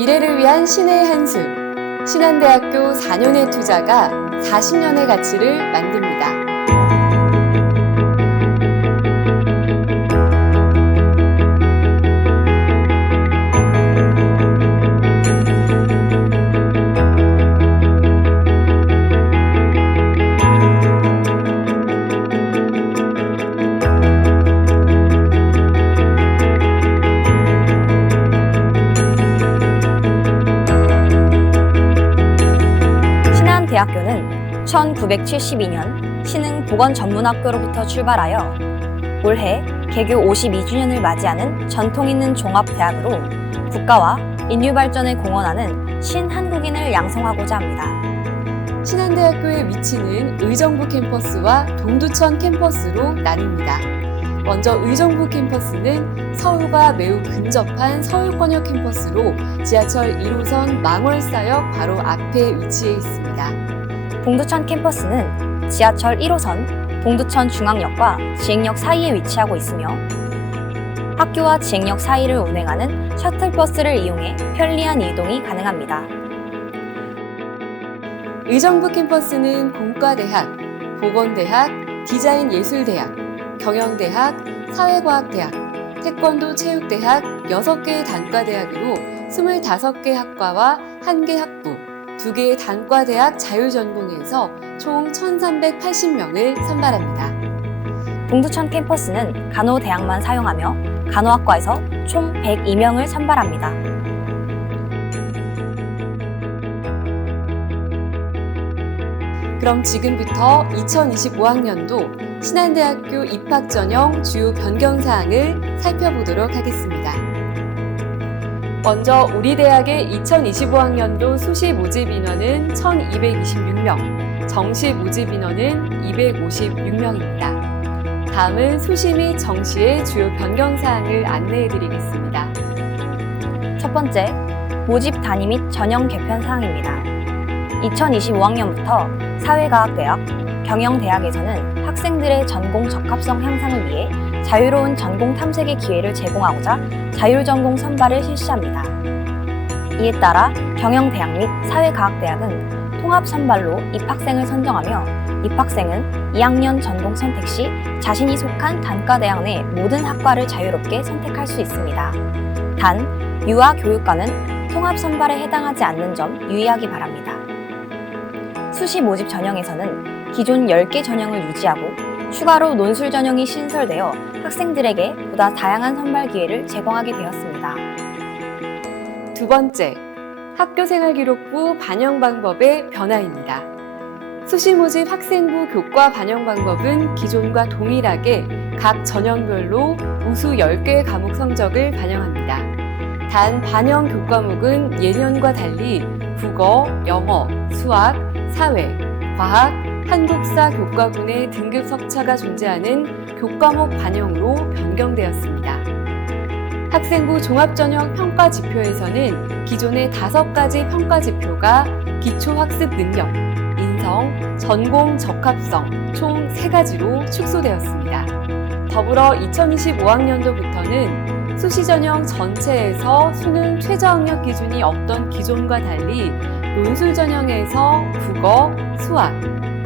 미래를 위한 신의 한수, 신한대학교 4년의 투자가 40년의 가치를 만듭니다. 대학교는 1972년 신흥보건전문학교로부터 출발하여 올해 개교 52주년을 맞이하는 전통 있는 종합대학으로 국가와 인류 발전에 공헌하는 신한국인을 양성하고자 합니다. 신한대학교의 위치는 의정부 캠퍼스와 동두천 캠퍼스로 나뉩니다. 먼저 의정부 캠퍼스는 서울과 매우 근접한 서울권역 캠퍼스로 지하철 1호선 망월사역 바로 앞에 위치해 있습니다. 동두천 캠퍼스는 지하철 1호선 동두천 중앙역과 지행역 사이에 위치하고 있으며 학교와 지행역 사이를 운행하는 셔틀버스를 이용해 편리한 이동이 가능합니다. 의정부 캠퍼스는 공과대학, 보건대학, 디자인예술대학, 경영대학, 사회과학대학, 태권도 체육대학 6개의 단과대학으로 25개 학과와 1개 학부, 2개의 단과대학 자율전공에서 총 1,380명을 선발합니다. 동두천 캠퍼스는 간호대학만 사용하며 간호학과에서 총 102명을 선발합니다. 그럼 지금부터 2025학년도 신한대학교 입학 전형 주요 변경사항을 살펴보도록 하겠습니다. 먼저 우리 대학의 2025학년도 수시 모집 인원은 1,226명, 정시 모집 인원은 256명입니다. 다음은 수시 및 정시의 주요 변경사항을 안내해드리겠습니다. 첫 번째, 모집 단위 및 전형 개편 사항입니다. 2025학년부터 사회과학대학, 경영대학에서는 학생들의 전공 적합성 향상을 위해 자유로운 전공 탐색의 기회를 제공하고자 자율전공 선발을 실시합니다. 이에 따라 경영대학 및 사회과학대학은 통합 선발로 입학생을 선정하며 입학생은 2학년 전공 선택 시 자신이 속한 단과대학 내 모든 학과를 자유롭게 선택할 수 있습니다. 단, 유아교육과는 통합 선발에 해당하지 않는 점 유의하기 바랍니다. 수시 모집 전형에서는 기존 10개 전형을 유지하고 추가로 논술 전형이 신설되어 학생들에게 보다 다양한 선발 기회를 제공하게 되었습니다. 두 번째, 학교생활기록부 반영 방법의 변화입니다. 수시 모집 학생부 교과 반영 방법은 기존과 동일하게 각 전형별로 우수 10개 과목 성적을 반영합니다. 단 반영 교과목은 예년과 달리 국어, 영어, 수학, 사회, 과학, 한국사 교과군의 등급 석차가 존재하는 교과목 반영으로 변경되었습니다. 학생부 종합전형 평가지표에서는 기존의 5가지 평가지표가 기초학습 능력, 인성, 전공 적합성 총 3가지로 축소되었습니다. 더불어 2025학년도부터는 수시전형 전체에서 수능 최저학력 기준이 없던 기존과 달리 논술 전형에서 국어, 수학,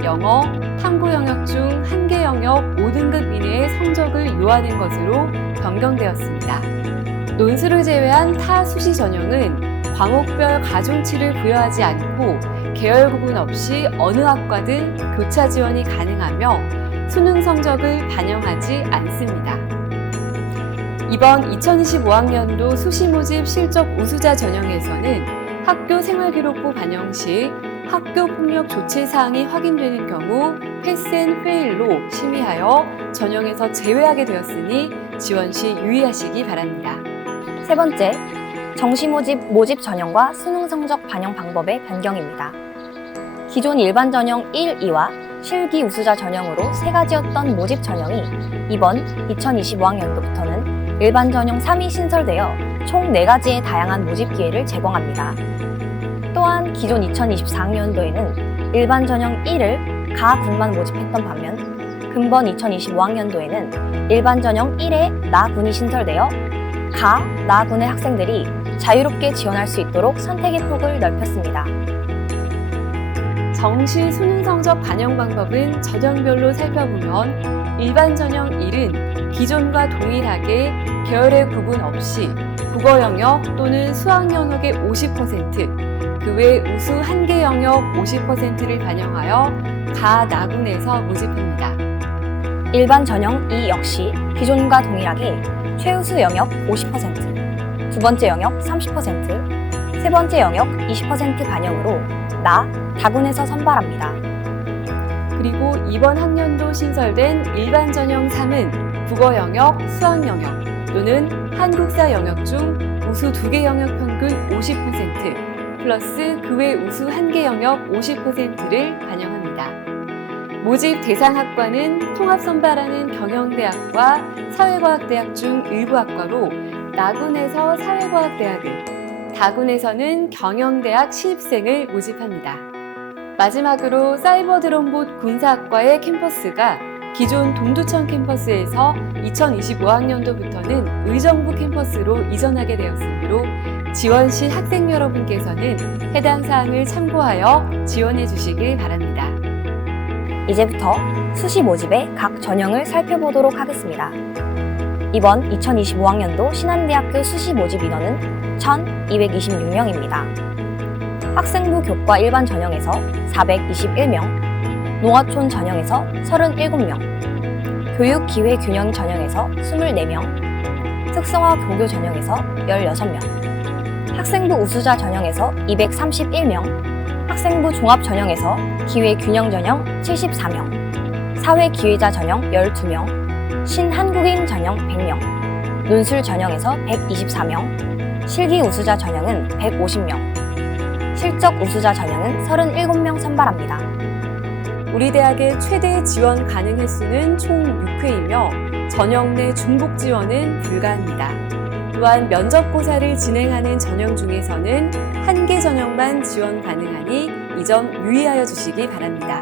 영어, 탐구 영역 중 1개 영역 5등급 이내의 성적을 요하는 것으로 변경되었습니다. 논술을 제외한 타 수시 전형은 과목별 가중치를 부여하지 않고 계열 구분 없이 어느 학과든 교차 지원이 가능하며 수능 성적을 반영하지 않습니다. 이번 2025학년도 수시 모집 실적 우수자 전형에서는 학교 생활기록부 반영 시 학교 폭력 조치 사항이 확인되는 경우 패스앤페일로 심의하여 전형에서 제외하게 되었으니 지원 시 유의하시기 바랍니다. 세 번째, 정시 모집 전형과 수능 성적 반영 방법의 변경입니다. 기존 일반 전형 1, 2와 실기 우수자 전형으로 3가지였던 모집 전형이 이번 2025학년도부터는 일반 전형 3이 신설되어 총 4가지의 다양한 모집 기회를 제공합니다. 또한 기존 2024학년도에는 일반 전형 1을 가 군만 모집했던 반면 금번 2025학년도에는 일반 전형 1에 나 군이 신설되어 가, 나 군의 학생들이 자유롭게 지원할 수 있도록 선택의 폭을 넓혔습니다. 정시 수능 성적 반영 방법은 전형별로 살펴보면 일반 전형 1은 기존과 동일하게 계열의 구분 없이 국어 영역 또는 수학 영역의 50%, 그 외 우수 한 개 영역 50%를 반영하여 가 나군에서 모집합니다. 일반 전형 2 역시 기존과 동일하게 최우수 영역 50%, 두 번째 영역 30%, 세 번째 영역 20% 반영으로 다군에서 선발합니다. 그리고 이번 학년도 신설된 일반 전형 3은 국어 영역, 수학 영역 또는 한국사 영역 중 우수 2개 영역 평균 50% 플러스 그 외 우수 1개 영역 50%를 반영합니다. 모집 대상 학과는 통합 선발하는 경영대학과 사회과학대학 중 일부 학과로 나군에서 사회과학대학을, 다군에서는 경영대학 신입생을 모집합니다. 마지막으로 사이버드론봇 군사학과의 캠퍼스가 기존 동두천 캠퍼스에서 2025학년도부터는 의정부 캠퍼스로 이전하게 되었으므로 지원 시 학생 여러분께서는 해당 사항을 참고하여 지원해 주시길 바랍니다. 이제부터 수시 모집의 각 전형을 살펴보도록 하겠습니다. 이번 2025학년도 신한대학교 수시 모집 인원은 1,226명입니다. 학생부 교과 일반 전형에서 421명, 농어촌 전형에서 37명, 교육기회균형 전형에서 24명, 특성화 고교 전형에서 16명, 학생부 우수자 전형에서 231명, 학생부 종합 전형에서 기회균형 전형 74명, 사회기회자 전형 12명, 신한국인 전형 100명, 논술 전형에서 124명, 실기 우수자 전형은 150명, 실적 우수자 전형은 37명 선발합니다. 우리 대학의 최대 지원 가능 횟수는 총 6회이며 전형 내 중복 지원은 불가합니다. 또한 면접고사를 진행하는 전형 중에서는 1개 전형만 지원 가능하니 이 점 유의하여 주시기 바랍니다.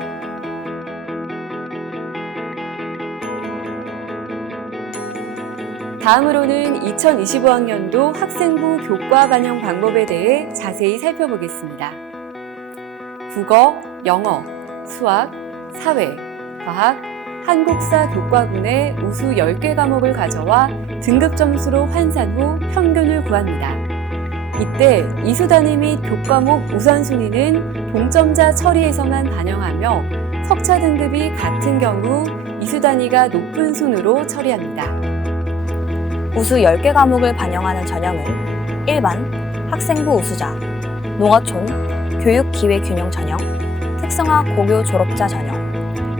다음으로는 2025학년도 학생부 교과 반영 방법에 대해 자세히 살펴보겠습니다. 국어, 영어, 수학, 사회, 과학, 한국사 교과군의 우수 10개 과목을 가져와 등급 점수로 환산 후 평균을 구합니다. 이때 이수 단위 및 교과목 우선순위는 동점자 처리에서만 반영하며 석차 등급이 같은 경우 이수 단위가 높은 순으로 처리합니다. 우수 10개 과목을 반영하는 전형은 1반 학생부 우수자, 농어촌, 교육기회균형 전형, 특성화 고교 졸업자 전형,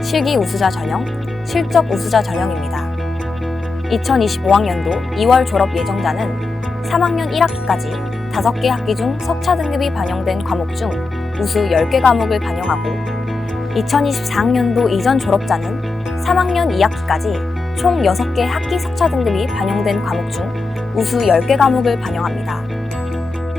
실기 우수자 전형, 실적 우수자 전형입니다. 2025학년도 2월 졸업 예정자는 3학년 1학기까지 5개 학기 중 석차 등급이 반영된 과목 중 우수 10개 과목을 반영하고 2024학년도 이전 졸업자는 3학년 2학기까지 총 6개 학기 석차 등급이 반영된 과목 중 우수 10개 과목을 반영합니다.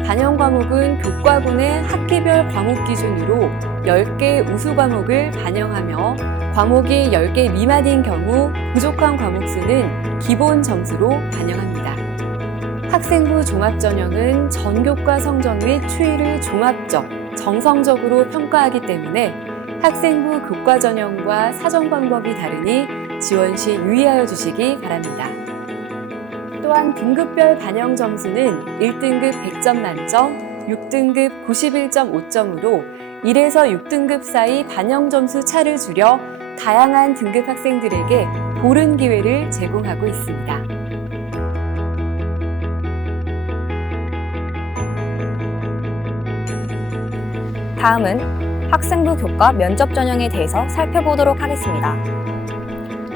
반영 과목은 교과군의 학기별 과목 기준으로 10개 우수 과목을 반영하며 과목이 10개 미만인 경우 부족한 과목 수는 기본 점수로 반영합니다. 학생부 종합전형은 전교과 성적 및 추이를 종합적, 정성적으로 평가하기 때문에 학생부 교과 전형과 사정 방법이 다르니 지원 시 유의하여 주시기 바랍니다. 또한 등급별 반영 점수는 1등급 100점 만점, 6등급 91.5점으로 1에서 6등급 사이 반영 점수 차를 줄여 다양한 등급 학생들에게 고른 기회를 제공하고 있습니다. 다음은 학생부 교과 면접 전형에 대해서 살펴보도록 하겠습니다.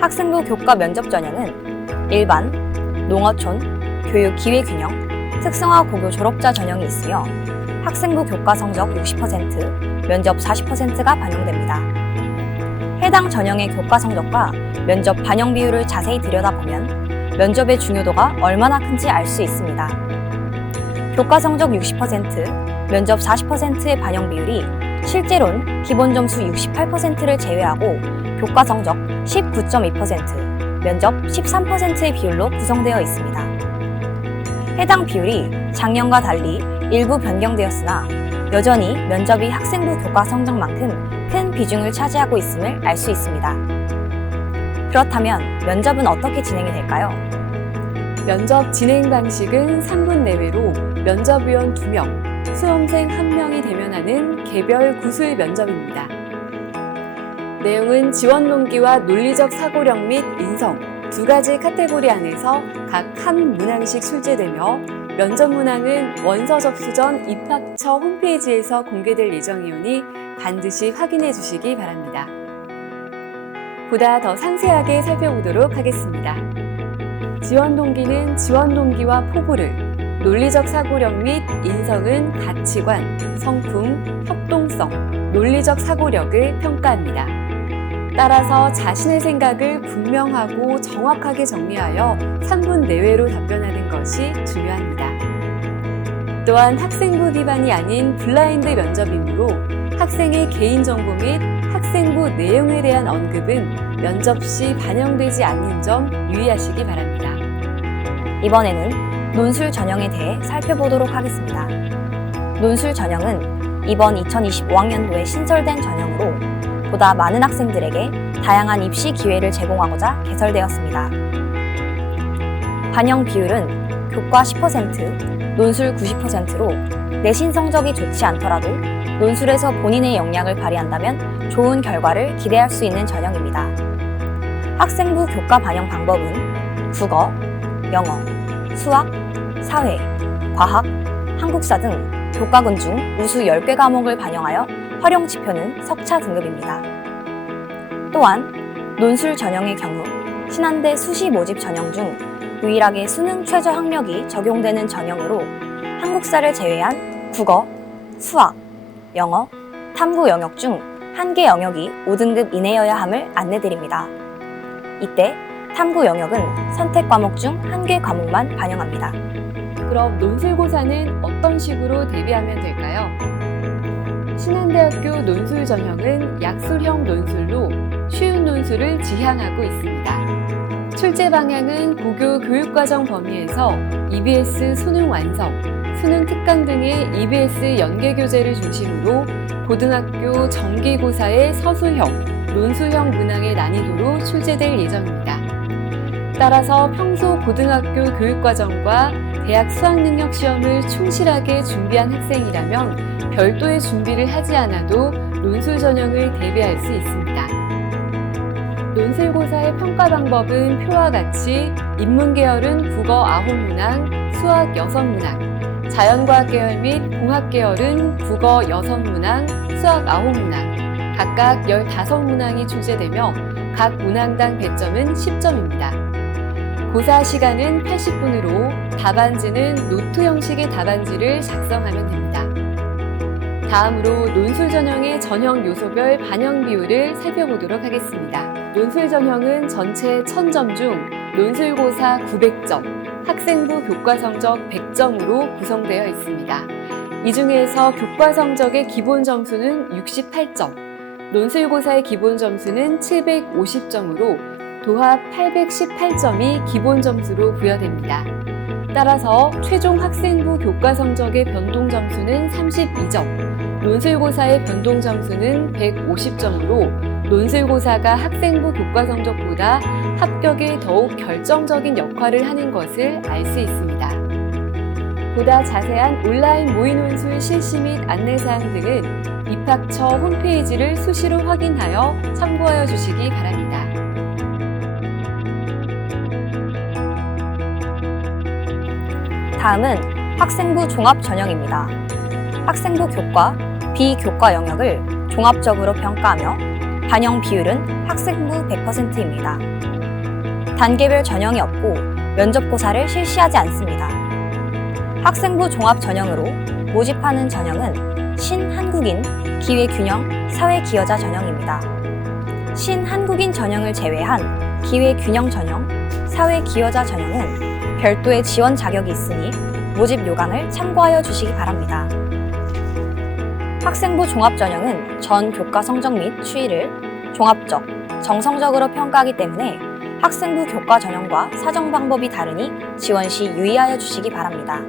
학생부 교과 면접 전형은 일반, 농어촌, 교육기회균형, 특성화 고교 졸업자 전형이 있으며 학생부 교과 성적 60%, 면접 40%가 반영됩니다. 해당 전형의 교과 성적과 면접 반영 비율을 자세히 들여다보면 면접의 중요도가 얼마나 큰지 알 수 있습니다. 교과 성적 60%, 면접 40%의 반영 비율이 실제로는 기본 점수 68%를 제외하고 교과 성적 19.2%, 면접 13%의 비율로 구성되어 있습니다. 해당 비율이 작년과 달리 일부 변경되었으나 여전히 면접이 학생부 교과 성적만큼 큰 비중을 차지하고 있음을 알 수 있습니다. 그렇다면 면접은 어떻게 진행이 될까요? 면접 진행 방식은 3분 내외로 면접위원 2명, 수험생 1명이 대면하는 개별 구술 면접입니다. 내용은 지원 동기와 논리적 사고력 및 인성 두 가지 카테고리 안에서 각 한 문항씩 출제되며 면접 문항은 원서 접수 전 입학처 홈페이지에서 공개될 예정이오니 반드시 확인해 주시기 바랍니다. 보다 더 상세하게 살펴보도록 하겠습니다. 지원 동기는 지원 동기와 포부를, 논리적 사고력 및 인성은 가치관, 성품, 협동성, 논리적 사고력을 평가합니다. 따라서 자신의 생각을 분명하고 정확하게 정리하여 3분 내외로 답변하는 것이 중요합니다. 또한 학생부 기반이 아닌 블라인드 면접이므로 학생의 개인정보 및 학생부 내용에 대한 언급은 면접 시 반영되지 않는 점 유의하시기 바랍니다. 이번에는 논술 전형에 대해 살펴보도록 하겠습니다. 논술 전형은 이번 2025학년도에 신설된 전형으로 보다 많은 학생들에게 다양한 입시 기회를 제공하고자 개설되었습니다. 반영 비율은 교과 10%, 논술 90%로 내신 성적이 좋지 않더라도 논술에서 본인의 역량을 발휘한다면 좋은 결과를 기대할 수 있는 전형입니다. 학생부 교과 반영 방법은 국어, 영어, 수학, 사회, 과학, 한국사 등 교과군 중 우수 10개 과목을 반영하여 활용 지표는 석차 등급입니다. 또한 논술 전형의 경우 신한대 수시 모집 전형 중 유일하게 수능 최저 학력이 적용되는 전형으로 한국사를 제외한 국어, 수학, 영어, 탐구 영역 중 한 개 영역이 5등급 이내여야 함을 안내드립니다. 이때 탐구 영역은 선택 과목 중 한 개 과목만 반영합니다. 그럼 논술고사는 어떤 식으로 대비하면 될까요? 신한대학교 논술 전형은 약술형 논술로 쉬운 논술을 지향하고 있습니다. 출제 방향은 고교 교육과정 범위에서 EBS 수능 완성, 수능 특강 등의 EBS 연계 교재를 중심으로 고등학교 정기고사의 서술형, 논술형 문항의 난이도로 출제될 예정입니다. 따라서 평소 고등학교 교육과정과 대학 수학능력시험을 충실하게 준비한 학생이라면 별도의 준비를 하지 않아도 논술 전형을 대비할 수 있습니다. 논술고사의 평가 방법은 표와 같이 인문계열은 국어 9문항, 수학 6문항, 자연과학 계열 및 공학 계열은 국어 6문항, 수학 9문항, 각각 15문항이 출제되며 각 문항당 배점은 10점입니다. 고사 시간은 80분으로 답안지는 노트 형식의 답안지를 작성하면 됩니다. 다음으로 논술 전형의 전형 요소별 반영 비율을 살펴보도록 하겠습니다. 논술 전형은 전체 1000점 중 논술고사 900점, 학생부 교과 성적 100점으로 구성되어 있습니다. 이 중에서 교과 성적의 기본 점수는 68점, 논술고사의 기본 점수는 750점으로 도합 818점이 기본 점수로 부여됩니다. 따라서 최종 학생부 교과 성적의 변동 점수는 32점, 논술고사의 변동 점수는 150점으로 논술고사가 학생부 교과 성적보다 합격에 더욱 결정적인 역할을 하는 것을 알 수 있습니다. 보다 자세한 온라인 모의논술 실시 및 안내사항 등은 입학처 홈페이지를 수시로 확인하여 참고하여 주시기 바랍니다. 다음은 학생부 종합 전형입니다. 학생부 교과, 비교과 영역을 종합적으로 평가하며 반영 비율은 학생부 100%입니다. 단계별 전형이 없고 면접고사를 실시하지 않습니다. 학생부 종합 전형으로 모집하는 전형은 신한국인, 기회균형, 사회기여자 전형입니다. 신한국인 전형을 제외한 기회균형 전형, 사회기여자 전형은 별도의 지원 자격이 있으니 모집 요강을 참고하여 주시기 바랍니다. 학생부 종합 전형은 전 교과 성적 및 추이를 종합적, 정성적으로 평가하기 때문에 학생부 교과 전형과 사정 방법이 다르니 지원 시 유의하여 주시기 바랍니다.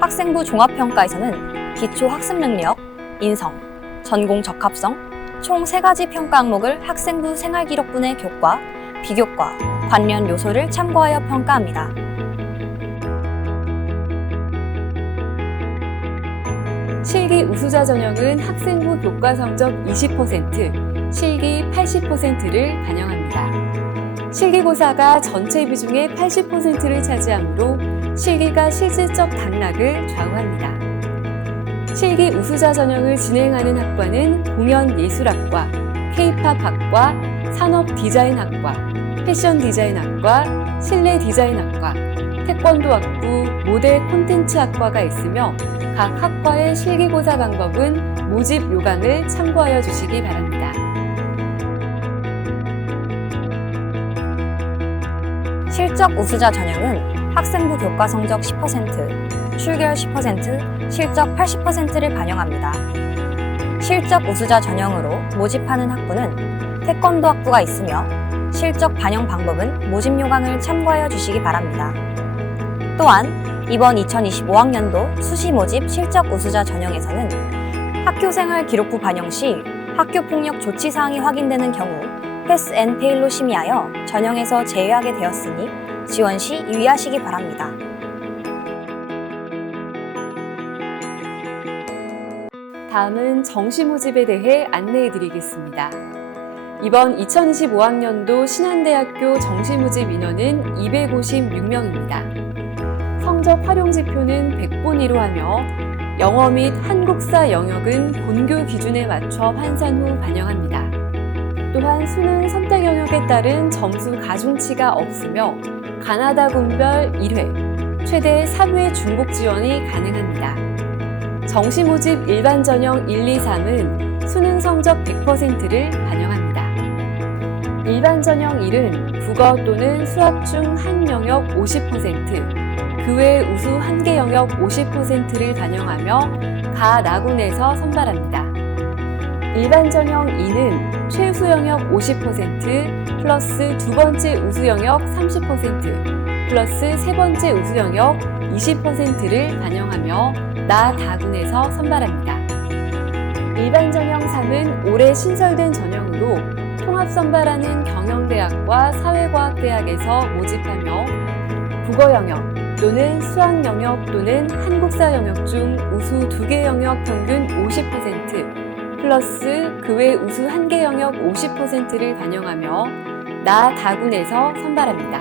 학생부 종합평가에서는 기초 학습 능력, 인성, 전공 적합성, 총 3가지 평가 항목을 학생부 생활기록분의 교과, 비교과, 관련 요소를 참고하여 평가합니다. 실기 우수자 전형은 학생부 교과 성적 20%, 실기 80%를 반영합니다. 실기고사가 전체 비중의 80%를 차지하므로 실기가 실질적 당락을 좌우합니다. 실기 우수자 전형을 진행하는 학과는 공연예술학과, K-팝학과, 산업디자인학과, 패션디자인학과, 실내디자인학과, 태권도학부, 모델 콘텐츠학과가 있으며 각 학과의 실기고사 방법은 모집 요강을 참고하여 주시기 바랍니다. 실적 우수자 전형은 학생부 교과 성적 10%, 출결 10%, 실적 80%를 반영합니다. 실적 우수자 전형으로 모집하는 학부는 태권도 학부가 있으며 실적 반영 방법은 모집 요강을 참고하여 주시기 바랍니다. 또한 이번 2025학년도 수시 모집 실적 우수자 전형에서는 학교생활 기록부 반영 시 학교폭력 조치 사항이 확인되는 경우 패스 앤 페일로 심의하여 전형에서 제외하게 되었으니 지원 시 유의하시기 바랍니다. 다음은 정시 모집에 대해 안내해 드리겠습니다. 이번 2025학년도 신한대학교 정시 모집 인원은 256명입니다. 성적 활용 지표는 100분위로 하며 영어 및 한국사 영역은 본교 기준에 맞춰 환산 후 반영합니다. 또한 수능 선택 영역에 따른 점수 가중치가 없으며 가나다 군별 1회, 최대 3회 중복 지원이 가능합니다. 정시 모집 일반 전형 1, 2, 3은 수능 성적 100%를 반영합니다. 일반 전형 1은 국어 또는 수학 중 한 영역 50%, 그 외 우수 한 개 영역 50%를 반영하며 가 나군에서 선발합니다. 일반 전형 2는 최우수 영역 50% 플러스 두 번째 우수 영역 30% 플러스 세 번째 우수 영역 20%를 반영하며 나 다군에서 선발합니다. 일반 전형 3은 올해 신설된 전형으로 통합 선발하는 경영대학과 사회과학대학에서 모집하며 국어 영역 또는 수학 영역 또는 한국사 영역 중 우수 2개 영역 평균 50% 플러스 그 외 우수 1개 영역 50%를 반영하며 나 다군에서 선발합니다.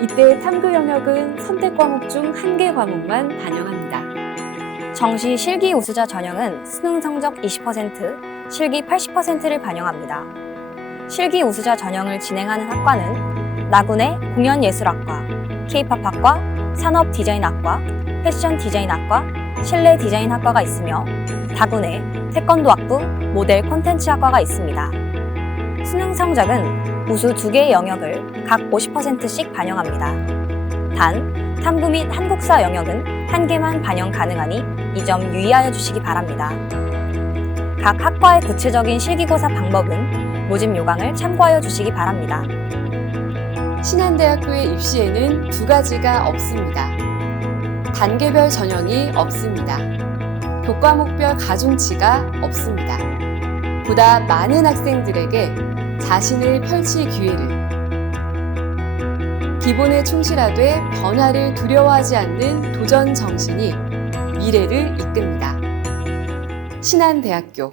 이때 탐구 영역은 선택 과목 중 1개 과목만 반영합니다. 정시 실기 우수자 전형은 수능 성적 20%, 실기 80%를 반영합니다. 실기 우수자 전형을 진행하는 학과는 나군의 공연예술학과, K-팝학과, 산업디자인학과, 패션디자인학과, 실내디자인학과가 있으며 다군의 태권도학부, 모델 콘텐츠학과가 있습니다. 수능 성적은 우수 2개의 영역을 각 50%씩 반영합니다. 단, 탐구 및 한국사 영역은 1개만 반영 가능하니 이 점 유의하여 주시기 바랍니다. 각 학과의 구체적인 실기고사 방법은 모집 요강을 참고하여 주시기 바랍니다. 신한대학교의 입시에는 2가지가 없습니다. 단계별 전형이 없습니다. 교과목별 가중치가 없습니다. 보다 많은 학생들에게 자신을 펼칠 기회를, 기본에 충실하되 변화를 두려워하지 않는 도전 정신이 미래를 이끕니다. 신한대학교